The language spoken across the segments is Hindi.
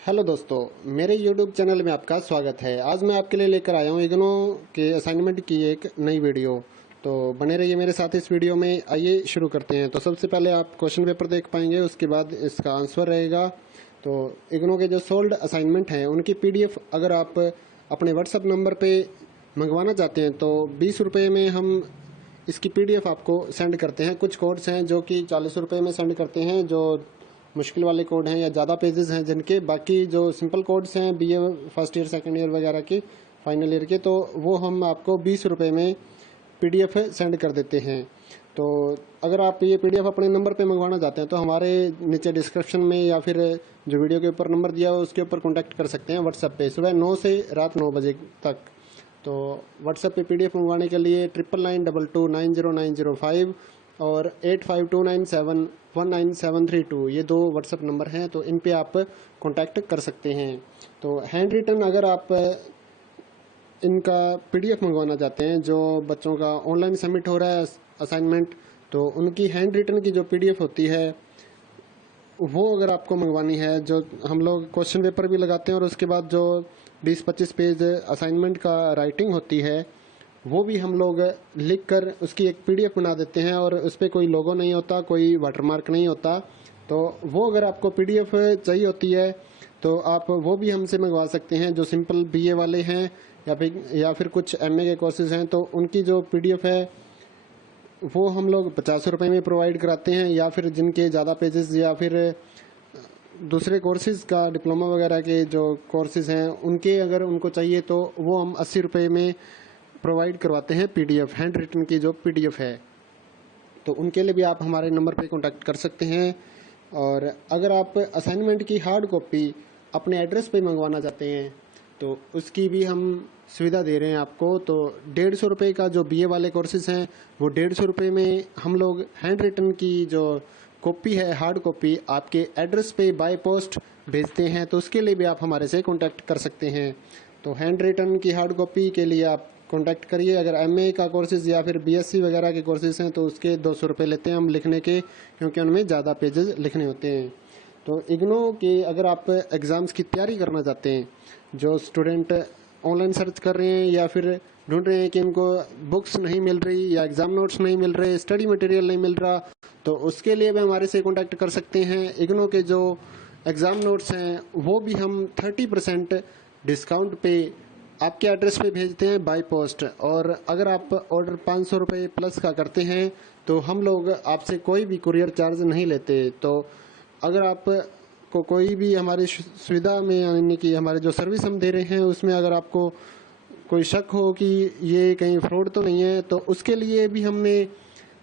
हेलो दोस्तों, मेरे YouTube चैनल में आपका स्वागत है। आज मैं आपके लिए लेकर आया हूँ इग्नो के असाइनमेंट की एक नई वीडियो। तो बने रहिए मेरे साथ इस वीडियो में। आइए शुरू करते हैं। तो सबसे पहले आप क्वेश्चन पेपर देख पाएंगे, उसके बाद इसका आंसर रहेगा। तो इग्नो के जो सोल्ड असाइनमेंट हैं उनकी PDF अगर आप अपने व्हाट्सअप नंबर पर मंगवाना चाहते हैं तो 20 रुपये में हम इसकी PDF आपको सेंड करते हैं। कुछ कोड्स हैं जो कि 40 रुपये में सेंड करते हैं, जो मुश्किल वाले कोड हैं या ज़्यादा पेजेस हैं जिनके। बाकी जो सिंपल कोड्स हैं BA first year second year वगैरह के, फाइनल ईयर के, तो वो हम आपको 20 रुपये में PDF सेंड कर देते हैं। तो अगर आप ये PDF अपने नंबर पे मंगवाना चाहते हैं तो हमारे नीचे डिस्क्रिप्शन में या फिर जो वीडियो के ऊपर नंबर दिया हो उसके ऊपर कॉन्टैक्ट कर सकते हैं व्हाट्सएप पे, सुबह 9 से रात 9 बजे तक। तो व्हाट्सएप पे PDF मंगवाने के लिए 9992290905 और 8529719732 ये दो व्हाट्सएप नंबर हैं। तो इन पे आप कांटेक्ट कर सकते हैं। तो हैंड रिटन अगर आप इनका PDF मंगवाना चाहते हैं, जो बच्चों का ऑनलाइन सबमिट हो रहा है असाइनमेंट, तो उनकी हैंड रिटन की जो PDF होती है वो अगर आपको मंगवानी है, जो हम लोग क्वेश्चन पेपर भी लगाते हैं और उसके बाद जो 20-25 पेज असाइनमेंट का राइटिंग होती है वो भी हम लोग लिख कर उसकी एक PDF बना देते हैं और उस पर कोई लोगो नहीं होता, कोई वाटरमार्क नहीं होता। तो वो अगर आपको PDF चाहिए होती है तो आप वो भी हमसे मंगवा सकते हैं। जो सिंपल BA वाले हैं या फिर कुछ MA के कोर्सेज हैं तो उनकी जो PDF है वो हम लोग 50 रुपये में प्रोवाइड कराते हैं। या फिर जिनके ज़्यादा पेजेस या फिर दूसरे कोर्सेज का डिप्लोमा वगैरह के जो कोर्सेज हैं उनके अगर उनको चाहिए तो वो हम 80 रुपये में प्रोवाइड करवाते हैं PDF, हैंड रिटन की जो PDF है। तो उनके लिए भी आप हमारे नंबर पे कांटेक्ट कर सकते हैं। और अगर आप असाइनमेंट की हार्ड कॉपी अपने एड्रेस पे मंगवाना चाहते हैं तो उसकी भी हम सुविधा दे रहे हैं आपको। तो 150 रुपये का जो BA वाले कोर्सेज हैं वो 150 रुपये में हम लोग हैंड रिटन की जो कॉपी है, हार्ड कॉपी, आपके एड्रेस पे बाय पोस्ट भेजते हैं। तो उसके लिए भी आप हमारे से कांटेक्ट कर सकते हैं। तो हैंड रिटन की हार्ड कॉपी के लिए आप कांटेक्ट करिए। अगर MA का कोर्सेज या फिर BSc वगैरह के कोर्सेज हैं तो उसके 200 रुपये लेते हैं हम लिखने के, क्योंकि उनमें ज़्यादा पेजेस लिखने होते हैं। तो इग्नो के अगर आप एग्ज़ाम्स की तैयारी करना चाहते हैं, जो स्टूडेंट ऑनलाइन सर्च कर रहे हैं या फिर ढूंढ रहे हैं कि इनको बुक्स नहीं मिल रही या एग्ज़ाम नोट्स नहीं मिल रहे, स्टडी मटेरियल नहीं मिल रहा, तो उसके लिए भी हमारे से कांटेक्ट कर सकते हैं। इग्नो के जो एग्ज़ाम नोट्स हैं वो भी हम 30% डिस्काउंट पे आपके एड्रेस पे भेजते हैं बाय पोस्ट। और अगर आप ऑर्डर 500 रुपये प्लस का करते हैं तो हम लोग आपसे कोई भी कुरियर चार्ज नहीं लेते। तो अगर आप को कोई भी हमारी सुविधा में, यानी कि हमारे जो सर्विस हम दे रहे हैं उसमें अगर आपको कोई शक हो कि ये कहीं फ्रॉड तो नहीं है, तो उसके लिए भी हमने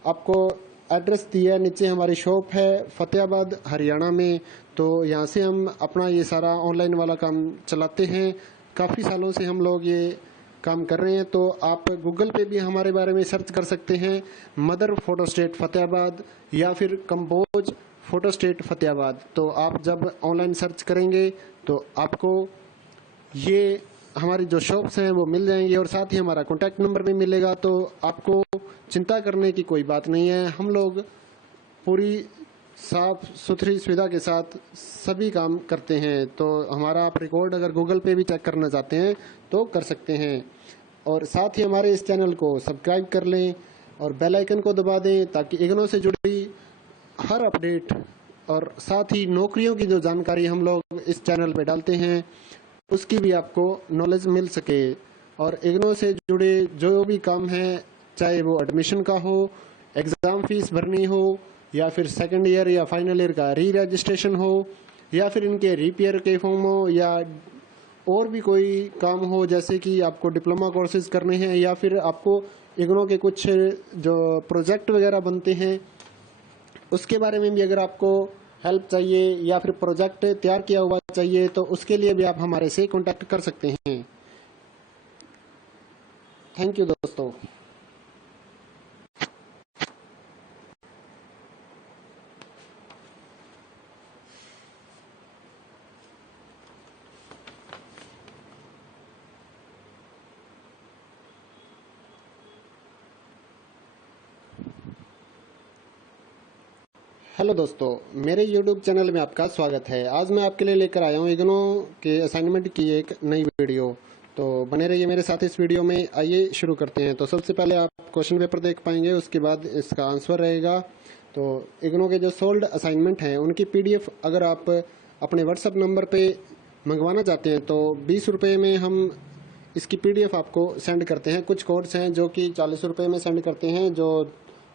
आपको एड्रेस दिया है। नीचे हमारी शॉप है फतेहाबाद हरियाणा में। तो यहाँ से हम अपना ये सारा ऑनलाइन वाला काम चलाते हैं। काफ़ी सालों से हम लोग ये काम कर रहे हैं। तो आप गूगल पे भी हमारे बारे में सर्च कर सकते हैं, मदर फोटो स्टेट फतेहाबाद या फिर कंपोज फोटो स्टेट फतेहाबाद। तो आप जब ऑनलाइन सर्च करेंगे तो आपको ये हमारी जो शॉप्स हैं वो मिल जाएंगी और साथ ही हमारा कॉन्टैक्ट नंबर भी मिलेगा। तो आपको चिंता करने की कोई बात नहीं है। हम लोग पूरी साफ सुथरी सुविधा के साथ सभी काम करते हैं। तो हमारा आप रिकॉर्ड अगर गूगल पे भी चेक करना चाहते हैं तो कर सकते हैं। और साथ ही हमारे इस चैनल को सब्सक्राइब कर लें और बेल आइकन को दबा दें ताकि इग्नो से जुड़ी हर अपडेट और साथ ही नौकरियों की जो जानकारी हम लोग इस चैनल पे डालते हैं उसकी भी आपको नॉलेज मिल सके। और इग्नो से जुड़े जो भी काम है, चाहे वो एडमिशन का हो, एग्ज़ाम फीस भरनी हो, या फिर सेकंड ईयर या फाइनल ईयर का री रजिस्ट्रेशन हो, या फिर इनके रिपेयर के फॉर्म हो, या और भी कोई काम हो, जैसे कि आपको डिप्लोमा कोर्सेज करने हैं या फिर आपको इग्नो के कुछ जो प्रोजेक्ट वगैरह बनते हैं उसके बारे में भी अगर आपको हेल्प चाहिए या फिर प्रोजेक्ट तैयार किया हुआ चाहिए तो उसके लिए भी आप हमारे से कांटेक्ट कर सकते हैं। थैंक यू दोस्तों। हेलो दोस्तों, मेरे YouTube चैनल में आपका स्वागत है। आज मैं आपके लिए लेकर आया हूँ इग्नो के असाइनमेंट की एक नई वीडियो। तो बने रहिए मेरे साथ इस वीडियो में। आइए शुरू करते हैं। तो सबसे पहले आप क्वेश्चन पेपर देख पाएंगे, उसके बाद इसका आंसर रहेगा। तो इग्नो के जो सोल्ड असाइनमेंट हैं उनकी PDF अगर आप अपने व्हाट्सएप नंबर पे मंगवाना चाहते हैं तो 20 रुपये में हम इसकी PDF आपको सेंड करते हैं। कुछ कोड्स हैं जो कि 40 रुपये में सेंड करते हैं, जो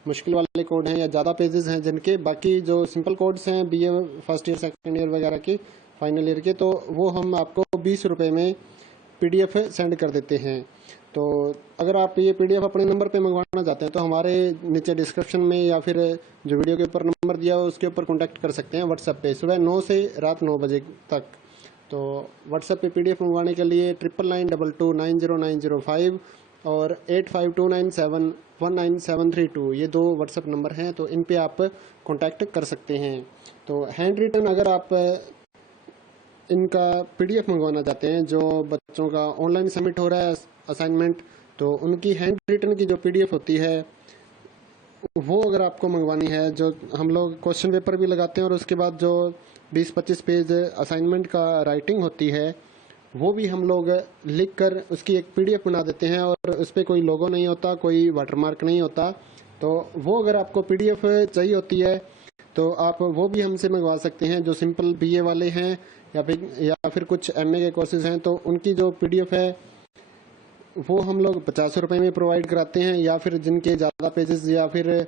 मुश्किल वाले कोड हैं या ज़्यादा पेजेस हैं जिनके। बाकी जो सिंपल कोड्स हैं BA first year second year वगैरह के, फाइनल ईयर के, तो वो हम आपको 20 रुपये में PDF सेंड कर देते हैं। तो अगर आप ये PDF अपने नंबर पे मंगवाना चाहते हैं तो हमारे नीचे डिस्क्रिप्शन में या फिर जो वीडियो के ऊपर नंबर दिया हो उसके ऊपर कॉन्टैक्ट कर सकते हैं व्हाट्सएप पे, सुबह 9 से रात 9 बजे तक। तो व्हाट्सएप पे PDF मंगवाने के लिए 9992290905 और 8529719732 ये दो व्हाट्सएप नंबर हैं। तो इन पे आप कांटेक्ट कर सकते हैं। तो हैंड रिटन अगर आप इनका PDF मंगवाना चाहते हैं, जो बच्चों का ऑनलाइन सबमिट हो रहा है असाइनमेंट, तो उनकी हैंड रिटन की जो PDF होती है वो अगर आपको मंगवानी है, जो हम लोग क्वेश्चन पेपर भी लगाते हैं और उसके बाद जो 20-25 पेज असाइनमेंट का राइटिंग होती है वो भी हम लोग लिख कर उसकी एक PDF बना देते हैं और उस पर कोई लोगो नहीं होता, कोई वाटरमार्क नहीं होता। तो वो अगर आपको PDF चाहिए होती है तो आप वो भी हमसे मंगवा सकते हैं। जो सिंपल BA वाले हैं या फिर कुछ MA के कोर्सेज हैं तो उनकी जो PDF है वो हम लोग 50 रुपये में प्रोवाइड कराते हैं। या फिर जिनके ज़्यादा पेजेस या फिर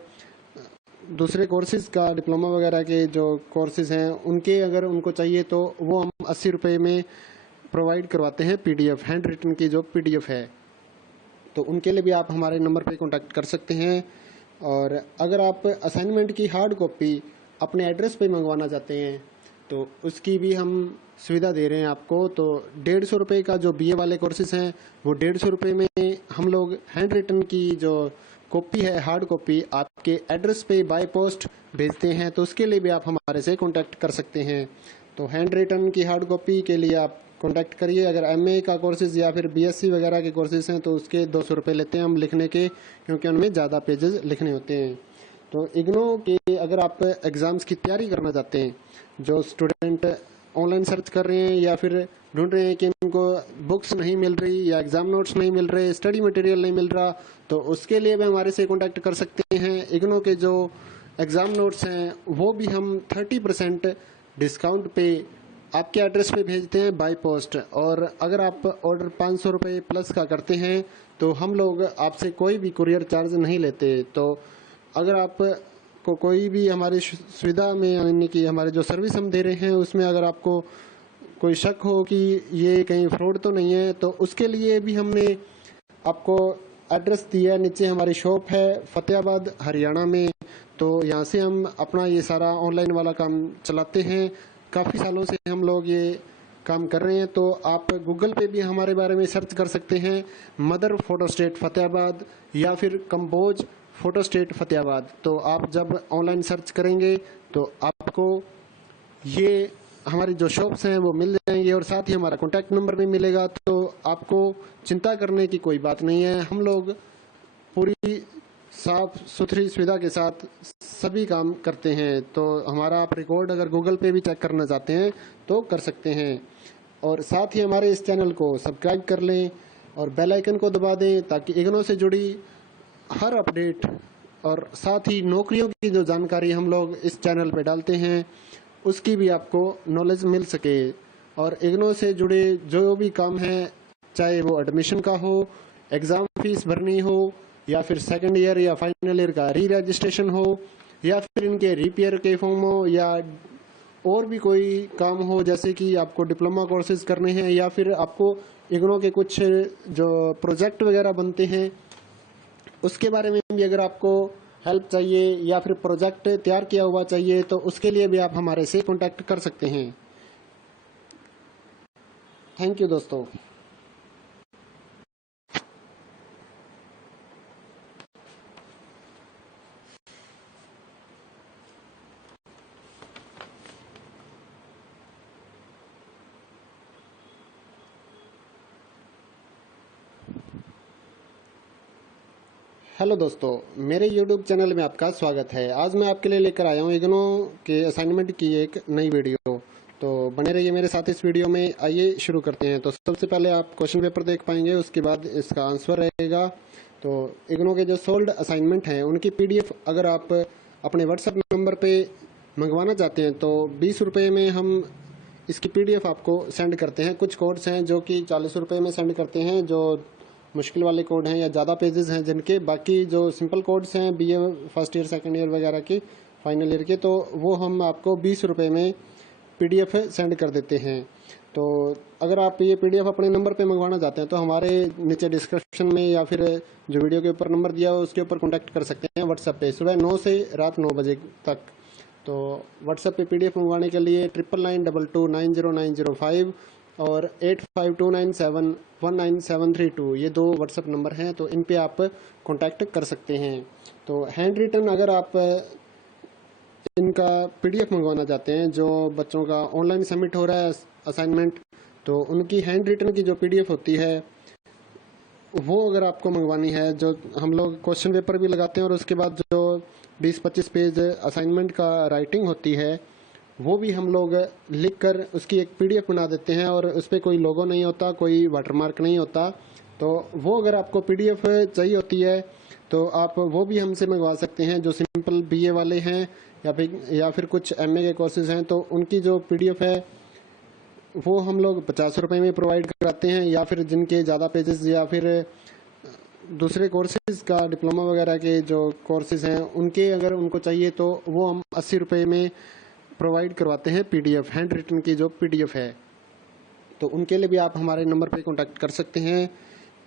दूसरे कोर्सेज का डिप्लोमा वगैरह के जो कोर्सेज हैं उनके अगर उनको चाहिए तो वो हम 80 रुपये में प्रोवाइड करवाते हैं PDF, हैंड रिटन की जो PDF है। तो उनके लिए भी आप हमारे नंबर पे कांटेक्ट कर सकते हैं। और अगर आप असाइनमेंट की हार्ड कॉपी अपने एड्रेस पे मंगवाना चाहते हैं तो उसकी भी हम सुविधा दे रहे हैं आपको। तो 150 रुपये का जो BA वाले कोर्सेज हैं वो 150 रुपये में हम लोग हैंड रिटन की जो कॉपी है, हार्ड कॉपी, आपके एड्रेस पे बाय पोस्ट भेजते हैं। तो उसके लिए भी आप हमारे से कांटेक्ट कर सकते हैं। तो हैंड रिटन की हार्ड कॉपी के लिए आप कांटेक्ट करिए। अगर MA का कोर्सेज या फिर BSc वगैरह के कोर्सेज हैं तो उसके 200 रुपये लेते हैं हम लिखने के, क्योंकि उनमें ज़्यादा पेजेस लिखने होते हैं। तो इग्नो के अगर आप एग्ज़ाम्स की तैयारी करना चाहते हैं, जो स्टूडेंट ऑनलाइन सर्च कर रहे हैं या फिर ढूंढ रहे हैं कि उनको बुक्स नहीं मिल रही या एग्ज़ाम नोट्स नहीं मिल रहे, स्टडी मटेरियल नहीं मिल रहा, तो उसके लिए भी हमारे से कांटेक्ट कर सकते हैं। इग्नो के जो एग्ज़ाम नोट्स हैं वो भी हम 30% डिस्काउंट पे आपके एड्रेस पे भेजते हैं बाय पोस्ट। और अगर आप ऑर्डर 500 रुपये प्लस का करते हैं तो हम लोग आपसे कोई भी कुरियर चार्ज नहीं लेते। तो अगर आप को कोई भी हमारी सुविधा में, यानी कि हमारे जो सर्विस हम दे रहे हैं उसमें अगर आपको कोई शक हो कि ये कहीं फ्रॉड तो नहीं है, तो उसके लिए भी हमने आपको एड्रेस दिया है। नीचे हमारी शॉप है फतेहाबाद हरियाणा में। तो यहाँ से हम अपना ये सारा ऑनलाइन वाला काम चलाते हैं। काफ़ी सालों से हम लोग ये काम कर रहे हैं। तो आप गूगल पे भी हमारे बारे में सर्च कर सकते हैं, मदर फोटो स्टेट फतेहाबाद या फिर कंपोज फोटो स्टेट फतेहाबाद। तो आप जब ऑनलाइन सर्च करेंगे तो आपको ये हमारी जो शॉप्स हैं वो मिल जाएंगे और साथ ही हमारा कॉन्टैक्ट नंबर भी मिलेगा। तो आपको चिंता करने की कोई बात नहीं है। हम लोग पूरी साफ सुथरी सुविधा के साथ सभी काम करते हैं। तो हमारा आप रिकॉर्ड अगर गूगल पे भी चेक करना चाहते हैं तो कर सकते हैं। और साथ ही हमारे इस चैनल को सब्सक्राइब कर लें और बेल आइकन को दबा दें ताकि इग्नो से जुड़ी हर अपडेट और साथ ही नौकरियों की जो जानकारी हम लोग इस चैनल पे डालते हैं उसकी भी आपको नॉलेज मिल सके। और इग्नो से जुड़े जो भी काम है, चाहे वो एडमिशन का हो, एग्ज़ाम फीस भरनी हो, या फिर सेकंड ईयर या फाइनल ईयर का री रजिस्ट्रेशन हो, या फिर इनके रिपेयर के फॉर्म हो, या और भी कोई काम हो, जैसे कि आपको डिप्लोमा कोर्सेज करने हैं या फिर आपको इग्नो के कुछ जो प्रोजेक्ट वगैरह बनते हैं उसके बारे में भी अगर आपको हेल्प चाहिए या फिर प्रोजेक्ट तैयार किया हुआ चाहिए तो उसके लिए भी आप हमारे से कांटेक्ट कर सकते हैं। थैंक यू दोस्तों। हेलो दोस्तों, मेरे YouTube चैनल में आपका स्वागत है। आज मैं आपके लिए लेकर आया हूँ इग्नो के असाइनमेंट की एक नई वीडियो। तो बने रहिए मेरे साथ इस वीडियो में। आइए शुरू करते हैं। तो सबसे पहले आप क्वेश्चन पेपर देख पाएंगे, उसके बाद इसका आंसर रहेगा। तो इग्नो के जो सोल्ड असाइनमेंट हैं उनकी PDF अगर आप अपने व्हाट्सएप नंबर पे मंगवाना चाहते हैं तो 20 रुपये में हम इसकी PDF आपको सेंड करते हैं। कुछ कोड्स हैं जो कि 40 रुपये में सेंड करते हैं, जो मुश्किल वाले कोड हैं या ज़्यादा पेजेस हैं जिनके। बाकी जो सिंपल कोड्स हैं BA first year second year वगैरह के, फाइनल ईयर के, तो वो हम आपको 20 रुपये में PDF सेंड कर देते हैं। तो अगर आप ये PDF अपने नंबर पे मंगवाना चाहते हैं तो हमारे नीचे डिस्क्रिप्शन में या फिर जो वीडियो के ऊपर नंबर दिया हो उसके ऊपर कॉन्टैक्ट कर सकते हैं व्हाट्सएप पे, सुबह 9 से रात 9 बजे तक। तो व्हाट्सएप पे PDF मंगवाने के लिए 9992290905 और 8529719732 ये दो व्हाट्सएप नंबर हैं। तो इन पे आप कांटेक्ट कर सकते हैं। तो हैंड रिटन अगर आप इनका PDF मंगवाना चाहते हैं, जो बच्चों का ऑनलाइन सबमिट हो रहा है असाइनमेंट, तो उनकी हैंड रिटन की जो PDF होती है वो अगर आपको मंगवानी है, जो हम लोग क्वेश्चन पेपर भी लगाते हैं और उसके बाद जो 20-25 पेज असाइनमेंट का राइटिंग होती है वो भी हम लोग लिख कर उसकी एक PDF बना देते हैं और उस पर कोई लोगो नहीं होता, कोई वाटरमार्क नहीं होता। तो वो अगर आपको PDF चाहिए होती है तो आप वो भी हमसे मंगवा सकते हैं। जो सिंपल BA वाले हैं या फिर कुछ MA के कोर्सेज हैं तो उनकी जो PDF है वो हम लोग 50 रुपये में प्रोवाइड कराते हैं। या फिर जिनके ज़्यादा पेजेस या फिर दूसरे कोर्सेज का डिप्लोमा वगैरह के जो कोर्सेज हैं उनके अगर उनको चाहिए तो वो हम 80 रुपये में प्रोवाइड करवाते हैं PDF, हैंड रिटन की जो PDF है। तो उनके लिए भी आप हमारे नंबर पे कांटेक्ट कर सकते हैं।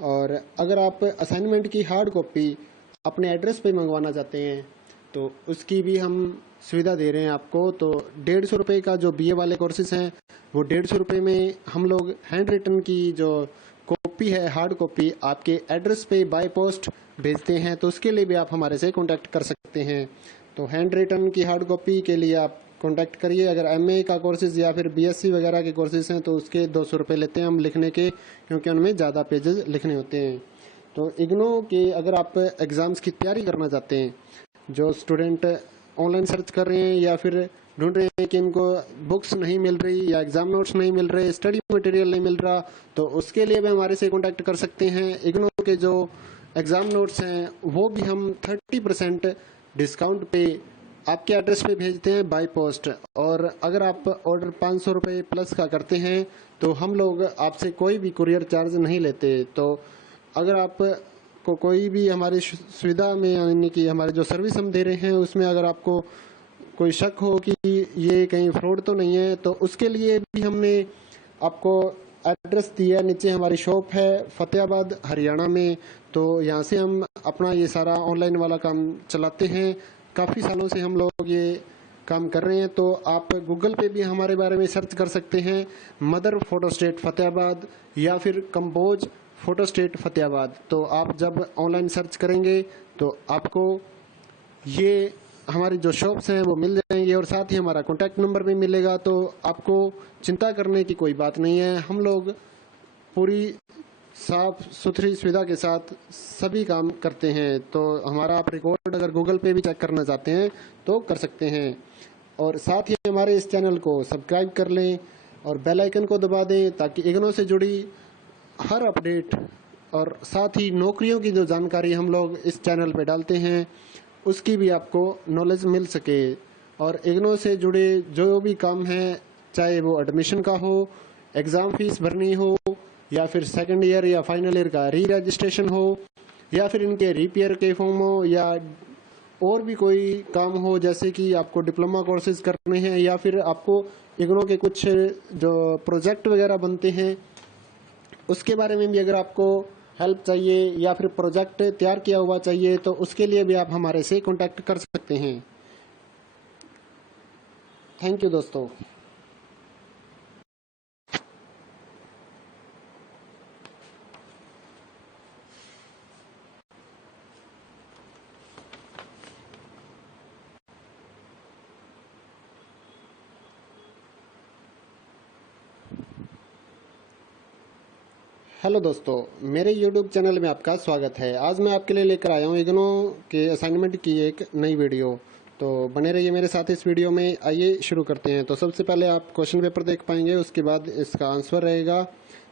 और अगर आप असाइनमेंट की हार्ड कॉपी अपने एड्रेस पे मंगवाना चाहते हैं तो उसकी भी हम सुविधा दे रहे हैं आपको। तो 150 रुपये का जो BA वाले कोर्सेज हैं वो 150 रुपये में हम लोग हैंड रिटन की जो कॉपी है, हार्ड कॉपी, आपके एड्रेस पे बाय पोस्ट भेजते हैं। तो उसके लिए भी आप हमारे से कांटेक्ट कर सकते हैं। तो हैंड रिटन की हार्ड कॉपी के लिए आप कांटेक्ट करिए। अगर MA का कोर्सेज या फिर BSc वगैरह के कोर्सेज हैं तो उसके 200 रुपये लेते हैं हम लिखने के, क्योंकि उनमें ज़्यादा पेजेस लिखने होते हैं। तो इग्नो के अगर आप एग्ज़ाम्स की तैयारी करना चाहते हैं, जो स्टूडेंट ऑनलाइन सर्च कर रहे हैं या फिर ढूंढ रहे हैं कि इनको बुक्स नहीं मिल रही या एग्ज़ाम नोट्स नहीं मिल रहे, स्टडी मटेरियल नहीं मिल रहा, तो उसके लिए भी हमारे से कांटेक्ट कर सकते हैं। इग्नो के जो एग्ज़ाम नोट्स हैं वो भी हम 30% डिस्काउंट पे आपके एड्रेस पे भेजते हैं बाय पोस्ट। और अगर आप ऑर्डर 500 रुपये प्लस का करते हैं तो हम लोग आपसे कोई भी कुरियर चार्ज नहीं लेते। तो अगर आप को कोई भी हमारी सुविधा में, यानी कि हमारे जो सर्विस हम दे रहे हैं उसमें अगर आपको कोई शक हो कि ये कहीं फ्रॉड तो नहीं है, तो उसके लिए भी हमने आपको एड्रेस दिया। नीचे हमारी शॉप है फतेहाबाद हरियाणा में। तो यहाँ से हम अपना ये सारा ऑनलाइन वाला काम चलाते हैं। काफ़ी सालों से हम लोग ये काम कर रहे हैं। तो आप गूगल पे भी हमारे बारे में सर्च कर सकते हैं, मदर फोटो स्टेट फतेहाबाद या फिर कंपोज फोटो स्टेट फतेहाबाद। तो आप जब ऑनलाइन सर्च करेंगे तो आपको ये हमारी जो शॉप्स हैं वो मिल जाएंगी और साथ ही हमारा कॉन्टैक्ट नंबर भी मिलेगा। तो आपको चिंता करने की कोई बात नहीं है। हम लोग पूरी साफ सुथरी सुविधा के साथ सभी काम करते हैं। तो हमारा आप रिकॉर्ड अगर गूगल पे भी चेक करना चाहते हैं तो कर सकते हैं। और साथ ही हमारे इस चैनल को सब्सक्राइब कर लें और बेल आइकन को दबा दें ताकि इग्नो से जुड़ी हर अपडेट और साथ ही नौकरियों की जो जानकारी हम लोग इस चैनल पे डालते हैं उसकी भी आपको नॉलेज मिल सके। और इग्नो से जुड़े जो भी काम हैं, चाहे वो एडमिशन का हो, एग्ज़ाम फीस भरनी हो, या फिर सेकंड ईयर या फाइनल ईयर का री रजिस्ट्रेशन हो, या फिर इनके रिपेयर के फॉर्म हो, या और भी कोई काम हो, जैसे कि आपको डिप्लोमा कोर्सेज करने हैं या फिर आपको इग्नो के कुछ जो प्रोजेक्ट वगैरह बनते हैं उसके बारे में भी अगर आपको हेल्प चाहिए या फिर प्रोजेक्ट तैयार किया हुआ चाहिए तो उसके लिए भी आप हमारे से कांटेक्ट कर सकते हैं। थैंक यू दोस्तों। हेलो दोस्तों, मेरे YouTube चैनल में आपका स्वागत है। आज मैं आपके लिए लेकर आया हूँ इग्नो के असाइनमेंट की एक नई वीडियो। तो बने रहिए मेरे साथ इस वीडियो में। आइए शुरू करते हैं। तो सबसे पहले आप क्वेश्चन पेपर देख पाएंगे, उसके बाद इसका आंसर रहेगा।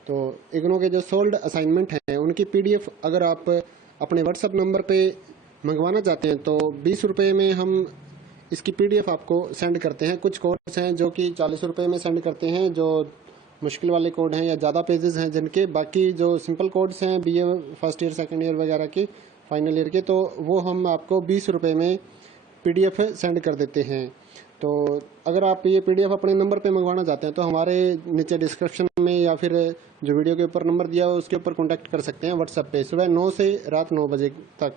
तो इग्नो के जो सोल्ड असाइनमेंट हैं उनकी PDF अगर आप अपने व्हाट्सअप नंबर पर मंगवाना चाहते हैं तो 20 रुपये में हम इसकी PDF आपको सेंड करते हैं। कुछ कोर्स हैं जो कि 40 रुपये में सेंड करते हैं, जो मुश्किल वाले कोड हैं या ज़्यादा पेजेस हैं जिनके। बाकी जो सिंपल कोड्स हैं BA first year second year वगैरह के, फाइनल ईयर के, तो वो हम आपको 20 रुपये में PDF सेंड कर देते हैं। तो अगर आप ये PDF अपने नंबर पे मंगवाना चाहते हैं तो हमारे नीचे डिस्क्रिप्शन में या फिर जो वीडियो के ऊपर नंबर दिया हुआ उसके ऊपर कॉन्टैक्ट कर सकते हैं व्हाट्सएप पे, सुबह 9 से रात 9 बजे तक।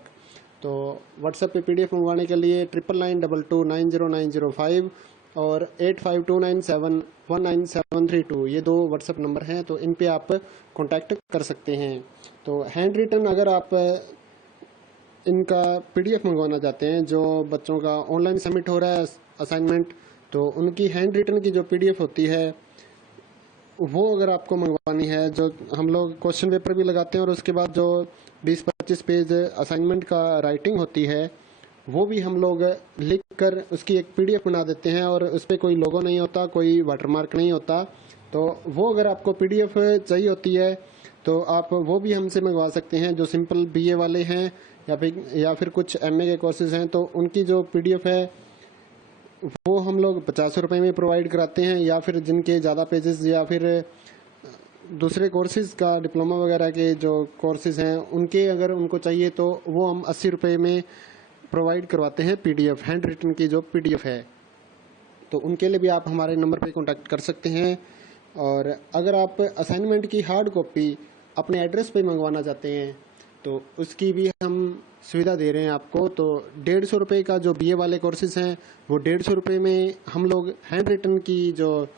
तो व्हाट्सएप पे PDF मंगवाने के लिए 9992290905 और 8529719732 ये दो व्हाट्सएप नंबर हैं। तो इन पे आप कांटेक्ट कर सकते हैं। तो हैंड रिटन अगर आप इनका PDF मंगवाना चाहते हैं, जो बच्चों का ऑनलाइन सबमिट हो रहा है असाइनमेंट, तो उनकी हैंड रिटन की जो PDF होती है वो अगर आपको मंगवानी है, जो हम लोग क्वेश्चन पेपर भी लगाते हैं और उसके बाद जो 20-25 पेज असाइनमेंट का राइटिंग होती है वो भी हम लोग लिख कर उसकी एक PDF बना देते हैं और उस पर कोई लोगो नहीं होता, कोई वाटरमार्क नहीं होता। तो वो अगर आपको PDF चाहिए होती है तो आप वो भी हमसे मंगवा सकते हैं। जो सिंपल BA वाले हैं या फिर कुछ MA के कोर्सेज हैं तो उनकी जो PDF है वो हम लोग 50 रुपये में प्रोवाइड कराते हैं। या फिर जिनके ज़्यादा पेजेस या फिर दूसरे कोर्सेज़ का डिप्लोमा वगैरह के जो कोर्सेज़ हैं उनके अगर उनको चाहिए तो वो हम 80 रुपये में प्रोवाइड करवाते हैं PDF, हैंड रिटन की जो PDF है। तो उनके लिए भी आप हमारे नंबर पे कांटेक्ट कर सकते हैं। और अगर आप असाइनमेंट की हार्ड कॉपी अपने एड्रेस पे मंगवाना चाहते हैं तो उसकी भी हम सुविधा दे रहे हैं आपको। तो 150 रुपये का जो BA वाले कोर्सेज हैं वो 150 रुपये में हम लोग हैंड रिटन की जो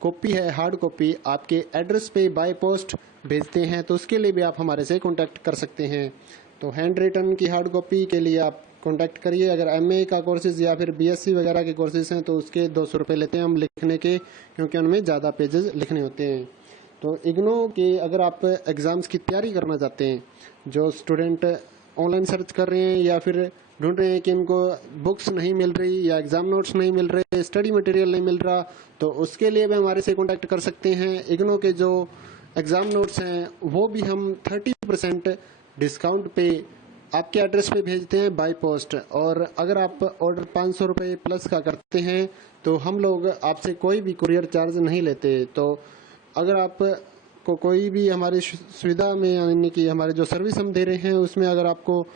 कॉपी है, हार्ड कॉपी, आपके एड्रेस पे बाय पोस्ट भेजते हैं। तो उसके लिए भी आप हमारे से कांटेक्ट कर सकते हैं। तो हैंड रिटन की हार्ड कॉपी के लिए आप कांटेक्ट करिए। अगर MA का कोर्सेज या फिर BSc वगैरह के कोर्सेज हैं तो उसके 200 रुपये लेते हैं हम लिखने के, क्योंकि उनमें ज़्यादा पेजेस लिखने होते हैं। तो इग्नो के अगर आप एग्ज़ाम्स की तैयारी करना चाहते हैं, जो स्टूडेंट ऑनलाइन सर्च कर रहे हैं या फिर ढूंढ रहे हैं कि इनको बुक्स नहीं मिल रही या एग्ज़ाम नोट्स नहीं मिल रहे, स्टडी मटेरियल नहीं मिल रहा, तो उसके लिए भी हमारे से कॉन्टैक्ट कर सकते हैं। इग्नो के जो एग्ज़ाम नोट्स हैं वो भी हम 30% डिस्काउंट पे आपके एड्रेस पे भेजते हैं बाय पोस्ट। और अगर आप ऑर्डर 500 रुपये प्लस का करते हैं तो हम लोग आपसे कोई भी कुरियर चार्ज नहीं लेते। तो अगर आप को कोई भी हमारी सुविधा में, यानी कि हमारे जो सर्विस हम दे रहे हैं उसमें अगर आपको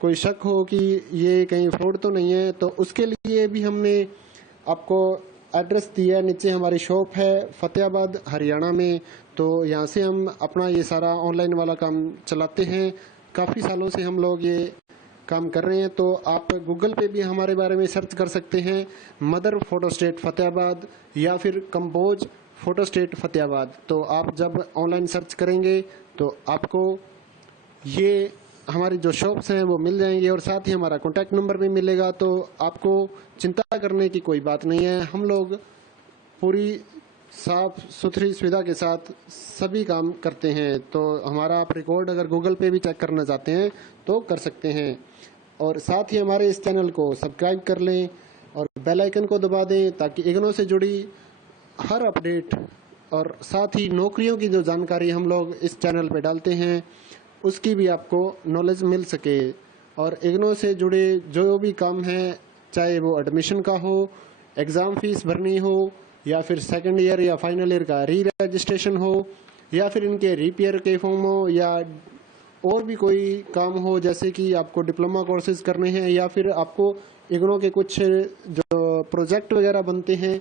कोई शक हो कि ये कहीं फ्रॉड तो नहीं है, तो उसके लिए भी हमने आपको एड्रेस दिया। नीचे हमारी शॉप है फतेहाबाद हरियाणा में। तो यहाँ से हम अपना ये सारा ऑनलाइन वाला काम चलाते हैं। काफ़ी सालों से हम लोग ये काम कर रहे हैं। तो आप गूगल पे भी हमारे बारे में सर्च कर सकते हैं, मदर फोटो स्टेट फतेहाबाद या फिर कंपोज फोटो स्टेट फतेहाबाद। तो आप जब ऑनलाइन सर्च करेंगे तो आपको ये हमारी जो शॉप्स हैं वो मिल जाएंगी और साथ ही हमारा कॉन्टैक्ट नंबर भी मिलेगा। तो आपको चिंता करने की कोई बात नहीं है। हम लोग पूरी साफ सुथरी सुविधा के साथ सभी काम करते हैं। तो हमारा आप रिकॉर्ड अगर गूगल पे भी चेक करना चाहते हैं तो कर सकते हैं। और साथ ही हमारे इस चैनल को सब्सक्राइब कर लें और बेल आइकन को दबा दें ताकि इग्नो से जुड़ी हर अपडेट और साथ ही नौकरियों की जो जानकारी हम लोग इस चैनल पे डालते हैं उसकी भी आपको नॉलेज मिल सके। और इग्नो से जुड़े जो भी काम हैं, चाहे वो एडमिशन का हो, एग्ज़ाम फीस भरनी हो, या फिर सेकंड ईयर या फाइनल ईयर का री रजिस्ट्रेशन हो, या फिर इनके रिपेयर के फॉर्म हो, या और भी कोई काम हो, जैसे कि आपको डिप्लोमा कोर्सेज करने हैं या फिर आपको इग्नो के कुछ जो प्रोजेक्ट वगैरह बनते हैं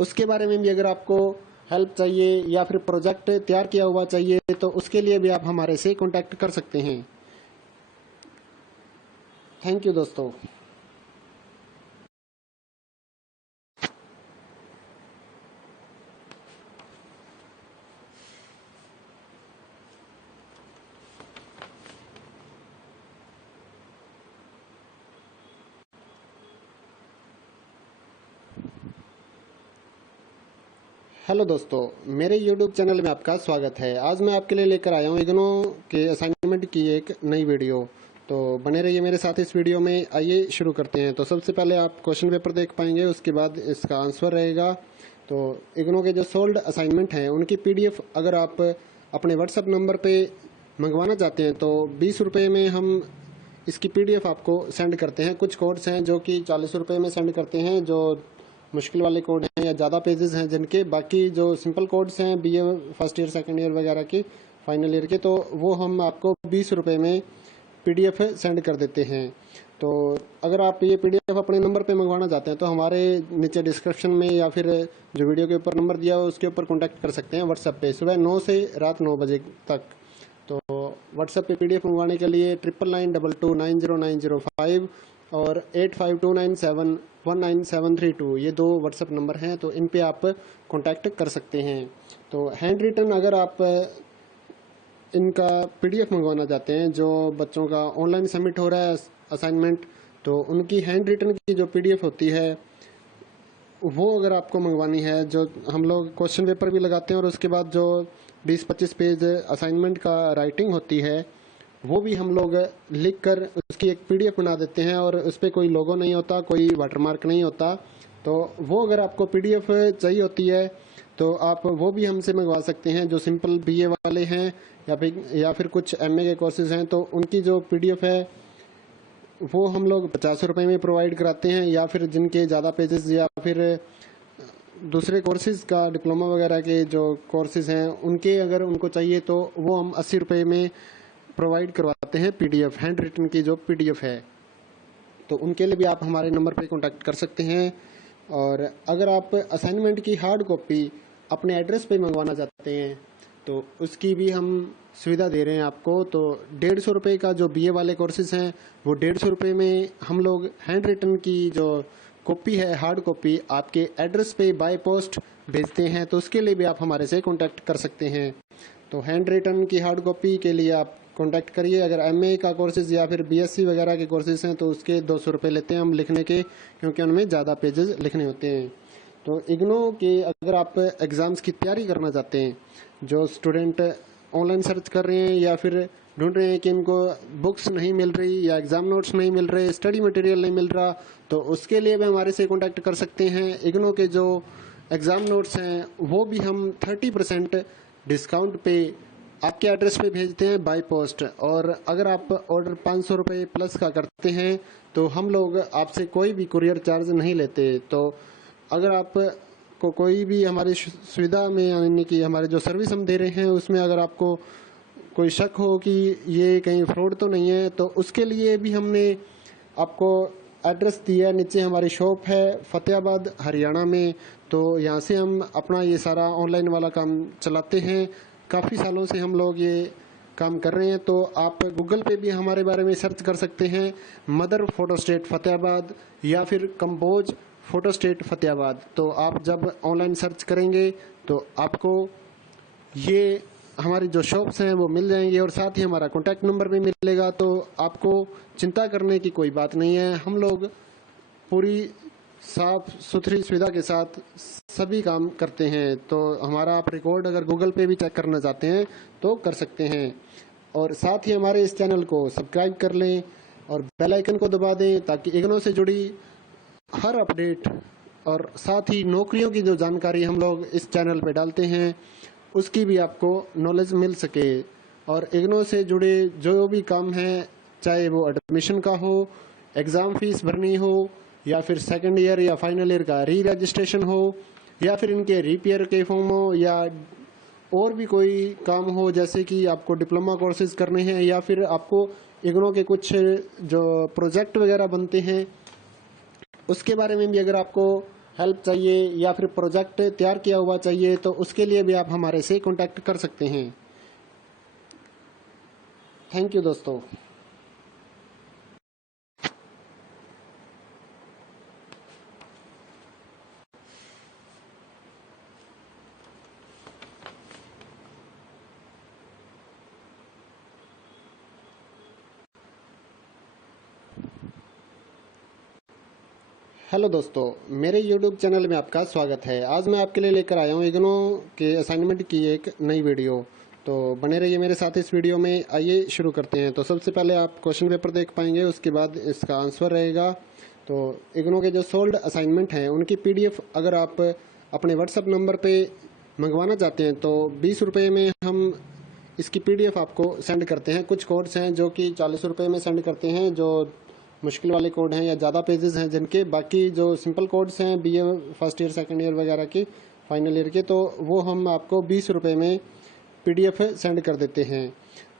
उसके बारे में भी अगर आपको हेल्प चाहिए या फिर प्रोजेक्ट तैयार किया हुआ चाहिए तो उसके लिए भी आप हमारे से कांटेक्ट कर सकते हैं। थैंक यू दोस्तों। हेलो दोस्तों, मेरे YouTube चैनल में आपका स्वागत है। आज मैं आपके लिए लेकर आया हूँ इग्नो के असाइनमेंट की एक नई वीडियो। तो बने रहिए मेरे साथ इस वीडियो में। आइए शुरू करते हैं। तो सबसे पहले आप क्वेश्चन पेपर देख पाएंगे, उसके बाद इसका आंसर रहेगा। तो इग्नो के जो सोल्ड असाइनमेंट हैं उनकी PDF अगर आप अपने व्हाट्सएप नंबर पे मंगवाना चाहते हैं तो 20 रुपये में हम इसकी PDF आपको सेंड करते हैं। कुछ कोड्स हैं जो कि 40 रुपये में सेंड करते हैं, जो मुश्किल वाले कोड हैं या ज़्यादा पेजेस हैं जिनके। बाकी जो सिंपल कोड्स हैं BA first year second year वगैरह के, फाइनल ईयर के, तो वो हम आपको 20 रुपये में PDF सेंड कर देते हैं। तो अगर आप ये PDF अपने नंबर पे मंगवाना चाहते हैं तो हमारे नीचे डिस्क्रिप्शन में या फिर जो वीडियो के ऊपर नंबर दिया हो उसके ऊपर कॉन्टैक्ट कर सकते हैं व्हाट्सएप पे, सुबह 9 से रात 9 बजे तक। तो व्हाट्सएप पे PDF मंगवाने के लिए 9992290905 और 8529719732 ये दो व्हाट्सएप नंबर हैं। तो इन पे आप कांटेक्ट कर सकते हैं। तो हैंड रिटन अगर आप इनका PDF मंगवाना चाहते हैं, जो बच्चों का ऑनलाइन सबमिट हो रहा है असाइनमेंट, तो उनकी हैंड रिटन की जो PDF होती है वो अगर आपको मंगवानी है, जो हम लोग क्वेश्चन पेपर भी लगाते हैं और उसके बाद जो 20-25 पेज असाइनमेंट का राइटिंग होती है वो भी हम लोग लिख कर उसकी एक PDF बना देते हैं और उस पर कोई लोगो नहीं होता, कोई वाटरमार्क नहीं होता। तो वो अगर आपको PDF चाहिए होती है तो आप वो भी हमसे मंगवा सकते हैं। जो सिंपल BA वाले हैं या फिर कुछ MA के कोर्सेज हैं तो उनकी जो PDF है वो हम लोग 50 रुपये में प्रोवाइड कराते हैं। या फिर जिनके ज़्यादा पेजेस या फिर दूसरे कोर्सेज का डिप्लोमा वगैरह के जो कोर्सेज हैं उनके अगर उनको चाहिए तो वो हम 80 रुपये में प्रोवाइड करवाते हैं PDF, हैंड रिटन की जो PDF है। तो उनके लिए भी आप हमारे नंबर पे कांटेक्ट कर सकते हैं। और अगर आप असाइनमेंट की हार्ड कॉपी अपने एड्रेस पे मंगवाना चाहते हैं तो उसकी भी हम सुविधा दे रहे हैं आपको। तो 150 रुपये का जो BA वाले कोर्सेज हैं वो 150 रुपये में हम लोग हैंड रिटन की जो कॉपी है, हार्ड कॉपी, आपके एड्रेस पे बाय पोस्ट भेजते हैं। तो उसके लिए भी आप हमारे से कांटेक्ट कर सकते हैं। तो हैंड रिटन की हार्ड कॉपी के लिए आप कांटेक्ट करिए। अगर MA का कोर्सेज या फिर BSc वगैरह के कोर्सेज हैं तो उसके 200 रुपये लेते हैं हम लिखने के, क्योंकि उनमें ज़्यादा पेजेस लिखने होते हैं। तो इग्नो के अगर आप एग्ज़ाम्स की तैयारी करना चाहते हैं, जो स्टूडेंट ऑनलाइन सर्च कर रहे हैं या फिर ढूंढ रहे हैं कि इनको बुक्स नहीं मिल रही या एग्ज़ाम नोट्स नहीं मिल रहे, स्टडी मटेरियल नहीं मिल रहा, तो उसके लिए भी हमारे से कांटेक्ट कर सकते हैं। इग्नो के जो एग्ज़ाम नोट्स हैं वो भी हम 30% डिस्काउंट पे आपके एड्रेस पे भेजते हैं बाय पोस्ट। और अगर आप ऑर्डर 500 रुपये प्लस का करते हैं तो हम लोग आपसे कोई भी कुरियर चार्ज नहीं लेते। तो अगर आप को कोई भी हमारी सुविधा में, यानी कि हमारे जो सर्विस हम दे रहे हैं उसमें अगर आपको कोई शक हो कि ये कहीं फ्रॉड तो नहीं है, तो उसके लिए भी हमने आपको एड्रेस दिया है। नीचे हमारी शॉप है फतेहाबाद हरियाणा में। तो यहाँ से हम अपना ये सारा ऑनलाइन वाला काम चलाते हैं। काफ़ी सालों से हम लोग ये काम कर रहे हैं। तो आप गूगल पे भी हमारे बारे में सर्च कर सकते हैं, मदर फोटो स्टेट फतेहाबाद या फिर कंपोज फोटो स्टेट फतेहाबाद। तो आप जब ऑनलाइन सर्च करेंगे तो आपको ये हमारी जो शॉप्स हैं वो मिल जाएंगी और साथ ही हमारा कॉन्टैक्ट नंबर भी मिलेगा। तो आपको चिंता करने की कोई बात नहीं है। हम लोग पूरी साफ सुथरी सुविधा के साथ सभी काम करते हैं। तो हमारा आप रिकॉर्ड अगर गूगल पे भी चेक करना चाहते हैं तो कर सकते हैं। और साथ ही हमारे इस चैनल को सब्सक्राइब कर लें और बेल आइकन को दबा दें ताकि इग्नो से जुड़ी हर अपडेट और साथ ही नौकरियों की जो जानकारी हम लोग इस चैनल पे डालते हैं उसकी भी आपको नॉलेज मिल सके। और इग्नो से जुड़े जो भी काम हैं, चाहे वो एडमिशन का हो, एग्ज़ाम फीस भरनी हो, या फिर सेकंड ईयर या फाइनल ईयर का री रजिस्ट्रेशन हो, या फिर इनके रिपेयर के फॉर्म हो, या और भी कोई काम हो, जैसे कि आपको डिप्लोमा कोर्सेज करने हैं या फिर आपको इग्नो के कुछ जो प्रोजेक्ट वगैरह बनते हैं उसके बारे में भी अगर आपको हेल्प चाहिए या फिर प्रोजेक्ट तैयार किया हुआ चाहिए तो उसके लिए भी आप हमारे से कांटेक्ट कर सकते हैं। थैंक यू दोस्तों। हेलो दोस्तों, मेरे YouTube चैनल में आपका स्वागत है। आज मैं आपके लिए लेकर आया हूँ इग्नो के असाइनमेंट की एक नई वीडियो। तो बने रहिए मेरे साथ इस वीडियो में। आइए शुरू करते हैं। तो सबसे पहले आप क्वेश्चन पेपर देख पाएंगे, उसके बाद इसका आंसर रहेगा। तो इग्नो के जो सोल्ड असाइनमेंट हैं उनकी PDF अगर आप अपने व्हाट्सअप नंबर पर मंगवाना चाहते हैं तो 20 रुपये में हम इसकी PDF आपको सेंड करते हैं। कुछ कोड्स हैं जो कि 40 रुपये में सेंड करते हैं, जो मुश्किल वाले कोड हैं या ज़्यादा पेजेस हैं जिनके। बाकी जो सिंपल कोड्स हैं BA first year second year वगैरह के, फाइनल ईयर के, तो वो हम आपको 20 रुपये में PDF सेंड कर देते हैं।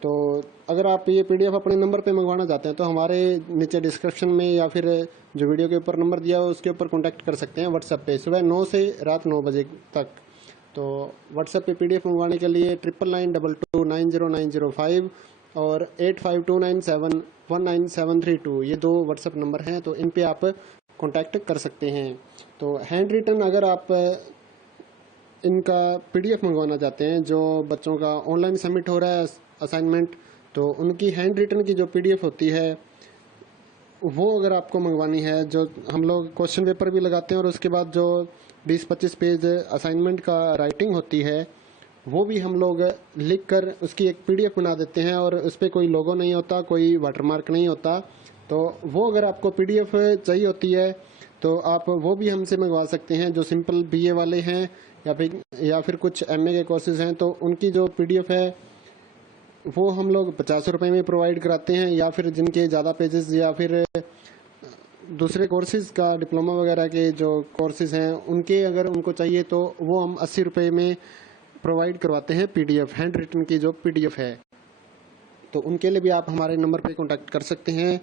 तो अगर आप ये PDF अपने नंबर पे मंगवाना चाहते हैं तो हमारे नीचे डिस्क्रिप्शन में या फिर जो वीडियो के ऊपर नंबर दिया हो उसके ऊपर कॉन्टैक्ट कर सकते हैं व्हाट्सएप पे, सुबह 9 से रात 9 बजे तक। तो व्हाट्सएप पे PDF मंगवाने के लिए 9992290905 और 8529719732 ये 2 व्हाट्सएप नंबर हैं। तो इन पे आप कांटेक्ट कर सकते हैं। तो हैंड रिटन अगर आप इनका PDF मंगवाना चाहते हैं, जो बच्चों का ऑनलाइन सबमिट हो रहा है असाइनमेंट, तो उनकी हैंड रिटन की जो PDF होती है वो अगर आपको मंगवानी है, जो हम लोग क्वेश्चन पेपर भी लगाते हैं और उसके बाद जो 20-25 पेज असाइनमेंट का राइटिंग होती है वो भी हम लोग लिख कर उसकी एक PDF बना देते हैं और उस पर कोई लोगो नहीं होता, कोई वाटरमार्क नहीं होता। तो वो अगर आपको PDF चाहिए होती है तो आप वो भी हमसे मंगवा सकते हैं। जो सिंपल BA वाले हैं या फिर कुछ MA के कोर्सेज हैं तो उनकी जो PDF है वो हम लोग 50 रुपये में प्रोवाइड कराते हैं। या फिर जिनके ज़्यादा पेजेस या फिर दूसरे कोर्सेज का डिप्लोमा वगैरह के जो कोर्सेज हैं उनके अगर उनको चाहिए तो वो हम 80 रुपये में प्रोवाइड करवाते हैं PDF, हैंड रिटन की जो PDF है। तो उनके लिए भी आप हमारे नंबर पे कांटेक्ट कर सकते हैं।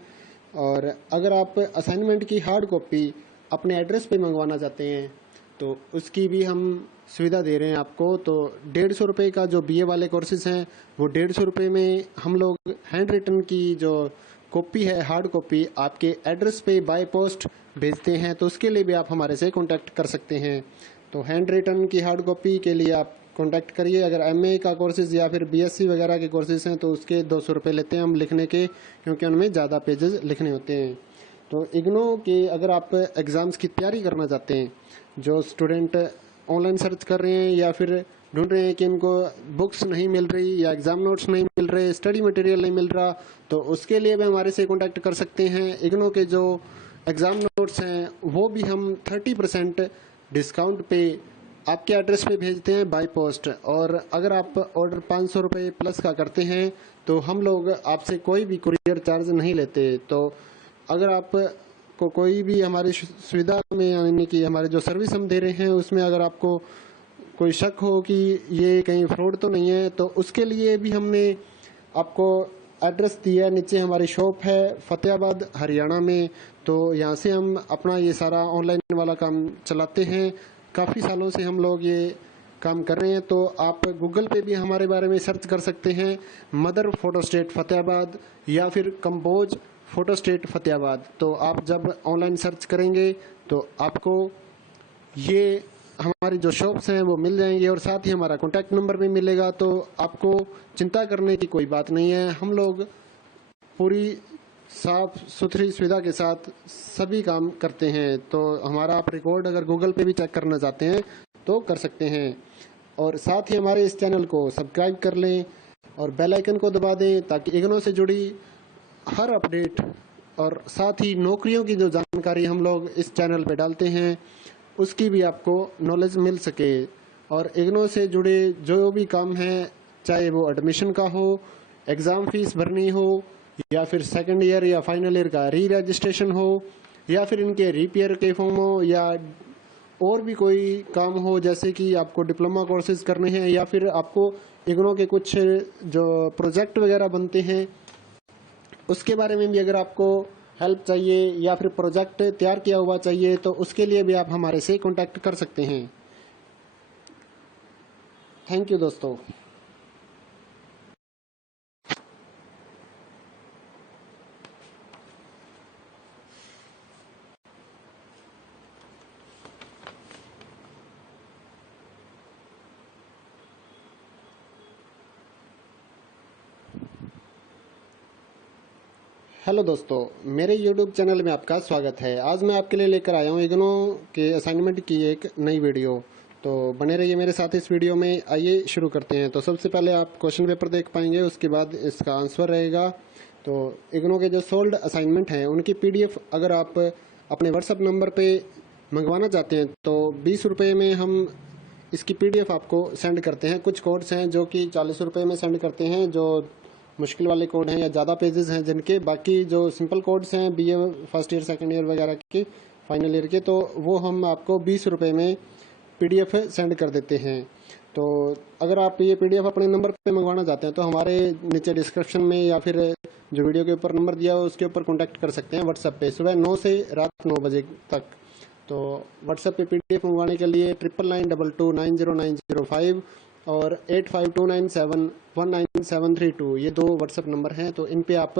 और अगर आप असाइनमेंट की हार्ड कॉपी अपने एड्रेस पे मंगवाना चाहते हैं तो उसकी भी हम सुविधा दे रहे हैं आपको। तो 150 रुपये का जो BA वाले कोर्सेज हैं वो 150 रुपये में हम लोग हैंड रिटन की जो कॉपी है, हार्ड कॉपी, आपके एड्रेस पे बाय पोस्ट भेजते हैं। तो उसके लिए भी आप हमारे से कांटेक्ट कर सकते हैं। तो हैंड रिटन की हार्ड कॉपी के लिए आप कांटेक्ट करिए। अगर MA का कोर्सेज या फिर BSc वगैरह के कोर्सेज हैं तो उसके 200 रुपये लेते हैं हम लिखने के, क्योंकि उनमें ज़्यादा पेजेस लिखने होते हैं। तो इग्नो के अगर आप एग्ज़ाम्स की तैयारी करना चाहते हैं, जो स्टूडेंट ऑनलाइन सर्च कर रहे हैं या फिर ढूंढ रहे हैं कि इनको बुक्स नहीं मिल रही या एग्ज़ाम नोट्स नहीं मिल रहे, स्टडी मटेरियल नहीं मिल रहा, तो उसके लिए भी हमारे से कॉन्टैक्ट कर सकते हैं। इग्नो के जो एग्ज़ाम नोट्स हैं वो भी हम 30% डिस्काउंट पे आपके एड्रेस पे भेजते हैं बाय पोस्ट। और अगर आप ऑर्डर 500 रुपये प्लस का करते हैं तो हम लोग आपसे कोई भी कुरियर चार्ज नहीं लेते। तो अगर आप को कोई भी हमारी सुविधा में, यानी कि हमारे जो सर्विस हम दे रहे हैं उसमें अगर आपको कोई शक हो कि ये कहीं फ्रॉड तो नहीं है, तो उसके लिए भी हमने आपको एड्रेस दिया है। नीचे हमारी शॉप है फतेहाबाद हरियाणा में। तो यहाँ से हम अपना ये सारा ऑनलाइन वाला काम चलाते हैं। काफ़ी सालों से हम लोग ये काम कर रहे हैं। तो आप गूगल पे भी हमारे बारे में सर्च कर सकते हैं, मदर फोटो स्टेट फतेहाबाद या फिर कंपोज फोटो स्टेट फतेहाबाद। तो आप जब ऑनलाइन सर्च करेंगे तो आपको ये हमारी जो शॉप्स हैं वो मिल जाएंगी और साथ ही हमारा कॉन्टैक्ट नंबर भी मिलेगा। तो आपको चिंता करने की कोई बात नहीं है। हम लोग पूरी साफ सुथरी सुविधा के साथ सभी काम करते हैं। तो हमारा आप रिकॉर्ड अगर गूगल पे भी चेक करना चाहते हैं तो कर सकते हैं। और साथ ही हमारे इस चैनल को सब्सक्राइब कर लें और बेल आइकन को दबा दें ताकि इग्नो से जुड़ी हर अपडेट और साथ ही नौकरियों की जो जानकारी हम लोग इस चैनल पे डालते हैं उसकी भी आपको नॉलेज मिल सके। और इग्नो से जुड़े जो भी काम है, चाहे वो एडमिशन का हो, एग्ज़ाम फीस भरनी हो, या फिर सेकंड ईयर या फाइनल ईयर का री रजिस्ट्रेशन हो, या फिर इनके रिपेयर के फॉर्म हो, या और भी कोई काम हो, जैसे कि आपको डिप्लोमा कोर्सेज करने हैं या फिर आपको इग्नो के कुछ जो प्रोजेक्ट वगैरह बनते हैं उसके बारे में भी अगर आपको हेल्प चाहिए या फिर प्रोजेक्ट तैयार किया हुआ चाहिए तो उसके लिए भी आप हमारे से कांटेक्ट कर सकते हैं। थैंक यू दोस्तों। हेलो दोस्तों, मेरे YouTube चैनल में आपका स्वागत है। आज मैं आपके लिए लेकर आया हूँ इग्नो के असाइनमेंट की एक नई वीडियो। तो बने रहिए मेरे साथ इस वीडियो में। आइए शुरू करते हैं। तो सबसे पहले आप क्वेश्चन पेपर देख पाएंगे, उसके बाद इसका आंसर रहेगा। तो इग्नो के जो सोल्ड असाइनमेंट हैं उनकी PDF अगर आप अपने व्हाट्सअप नंबर पे मंगवाना चाहते हैं तो 20 रुपये में हम इसकी PDF आपको सेंड करते हैं। कुछ कोड्स हैं जो कि 40 रुपये में सेंड करते हैं, जो मुश्किल वाले कोड हैं या ज़्यादा पेजेस हैं जिनके। बाकी जो सिंपल कोड्स हैं BA first year second year वगैरह के, फाइनल ईयर के, तो वो हम आपको 20 रुपये में PDF सेंड कर देते हैं। तो अगर आप ये PDF अपने नंबर पे मंगवाना चाहते हैं तो हमारे नीचे डिस्क्रिप्शन में या फिर जो वीडियो के ऊपर नंबर दिया हो उसके ऊपर कॉन्टैक्ट कर सकते हैं व्हाट्सएप पे, सुबह 9 से रात 9 बजे तक। तो व्हाट्सएप पे PDF मंगवाने के लिए 9992290905 और 8529719732 ये 2 व्हाट्सएप नंबर हैं। तो इन पे आप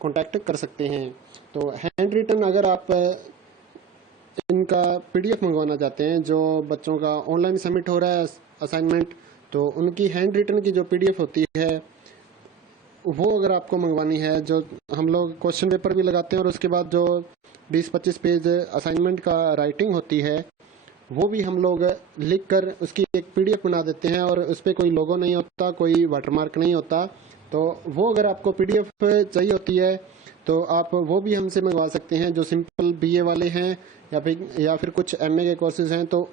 कांटेक्ट कर सकते हैं। तो हैंड रिटन अगर आप इनका PDF मंगवाना चाहते हैं, जो बच्चों का ऑनलाइन सबमिट हो रहा है असाइनमेंट, तो उनकी हैंड रिटन की जो PDF होती है वो अगर आपको मंगवानी है, जो हम लोग क्वेश्चन पेपर भी लगाते हैं और उसके बाद जो 20-25 पेज असाइनमेंट का राइटिंग होती है वो भी हम लोग लिख कर उसकी एक PDF बना देते हैं और उस पर कोई लोगो नहीं होता, कोई वाटरमार्क नहीं होता। तो वो अगर आपको PDF चाहिए होती है तो आप वो भी हमसे मंगवा सकते हैं। जो सिंपल BA वाले हैं या फिर कुछ MA के कोर्सेज हैं तो